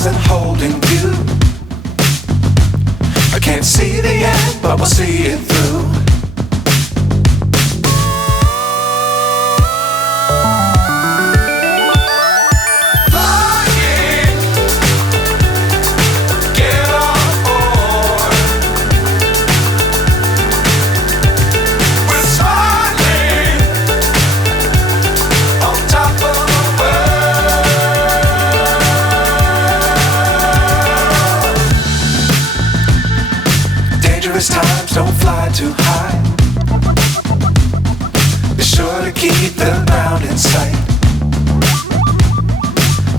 stars and holding you. I can't see the end, but we'll see it through. Times don't fly too high. Be sure to keep the ground in sight.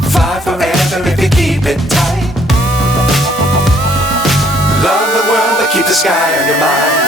Fly forever if you keep it tight. Love the world but keep the sky on your mind.